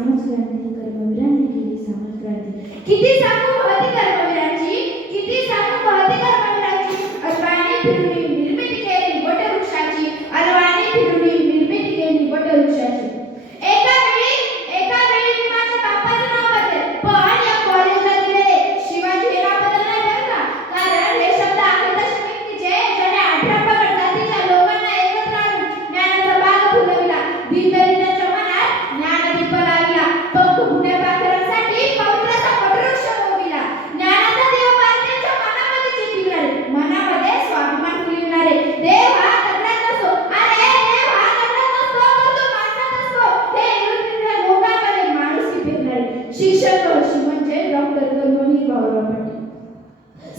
समाज क्रांती कर्मवीरांनी केली समाज क्रांती. किती सांगू महती कर्मवीरांची, किती सांगू महती कर्मवीरांची. अल्वानी फिरुनी निर्मिती केली वटवृक्षाची, अल्वानी फिरुनी निर्मिती केली वटवृक्षाची. एका वेळी मी माझ्या बाप्पाचं नाव बदलेल, पण या कॉलेजला दिलेले शिवाजी हे नाव बदलणार बरं का. कारण हे शब्द आहेत असे व्यक्तीचे ज्याने 18 पगड जातीच्या लोकांना एकत्र आणून ज्ञानाचा बाग फुलविला. दीनदलितांच्या मनात ज्ञानदीप लाविला. पंख फुट्या पाखरांसाठी पवित्राचा वटवृक्ष उगविला. ज्ञानाचा दिवा भारतीयांच्या मनामध्ये चिकटविणारे, मनामध्ये स्वाभिमान फुलविणारे. देव हा दगडात नसतो, अरे देव हा दगडात नसतो, तर तो माणसात असतो. हे इंग्रजीच्या लोकांमध्ये माणुसकी फिरणारे शिक्षक महर्षी म्हणजे डॉक्टर कर्मवीर भाऊराव पाटील.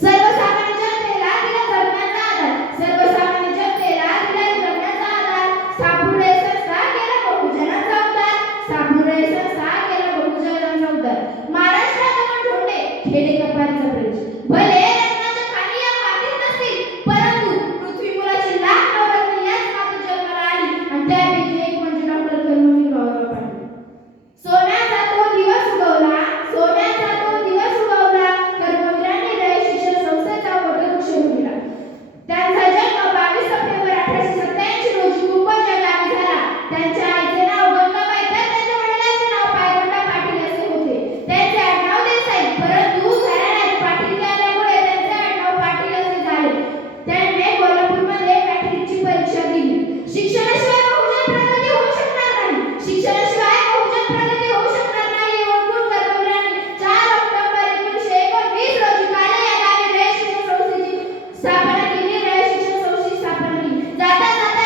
सर्वसामान्य जनतेला दिला धर्माचा आधार, सर्वसामान्य जनतेला दिला धर्माचा आधार. सापुर्डे संस्था केला बहुजनांचा उद्धार, सापुर्डे संस्था केला बहुजनांचा उद्धार. महाराष्ट्रात धोंडे खेडे कपारीचा प्रवेश. भले रत्नाच्या खाणी या मातीत नसतील, परंतु पृथ्वी मुलाची लाख नवरत्न याच मातीत जन्माला आली, आणि त्यापैकी एक म्हणजे डॉक्टर कर्मवीर भाऊराव पाटील. सोन्याचा तो दिवस उगवला, सोन्याचा तो दिवस उगवला. कर्मवीरांनी रयत शिक्षण संस्थेचा वटवृक्ष उगविला. त्यांचा जन्म 22 सप्टेंबर 1887 रोजी कुंभज या गावी झाला. त्यांच्या आईचे नाव गंगाबाई तर त्यांच्या वडिलांचे नाव पायगोंडा पाटील असे होते. त्यांचे आडनाव देसाई, परंतु घराण्यात पाटील आल्यामुळे त्यांचे आडनाव पाटील असे झाले. त्यांनी कोल्हापूरमध्ये मॅट्रिकची परीक्षा दिली. शिक्षणाशिवाय बहुजन प्रगती होऊ शकणार नाही, शिक्षणाशिवाय बहुजन प्रगती होऊ शकणार नाही हे ओळखून कर्मवीरांनी 4 ऑक्टोबर 1919 रोजी काले या गावी रयत शिक्षण संस्थेची स्थापना केली. रयत शिक्षण संस्थेची स्थापना केली. जाता जाता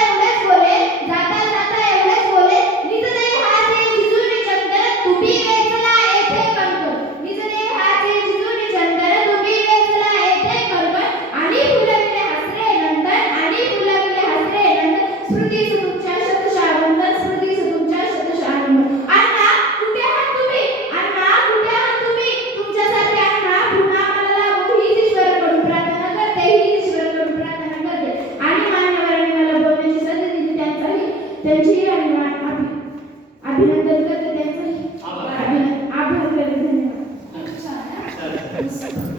एवढेच बोले, निजदेह हाती जिजुनी चंदन, तुम्ही वेचला येथे कणकण. निजदेह हाती जिजुनी चंदन, तुम्ही वेचला येथे कणकण. आणि फुलविले हसरे नंदन, आणि फुलविले हसरे नंदन. स्मृतीस तुमच्या शतशारंभर, स्मृतीस तुमच्या शतशारंभर. अण्णा कुठे आहात तुम्ही, अण्णा कुठे आहात तुम्ही. तुमच्यासारखे अण्णा पुन्हा मला लाभो हीच ईश्वराकडून प्रार्थना करते, हीच ईश्वराकडून प्रार्थना करते. आणि मान्यवरांनी मला बोलण्याची संधी दिली, त्यांचीही अभिनंदन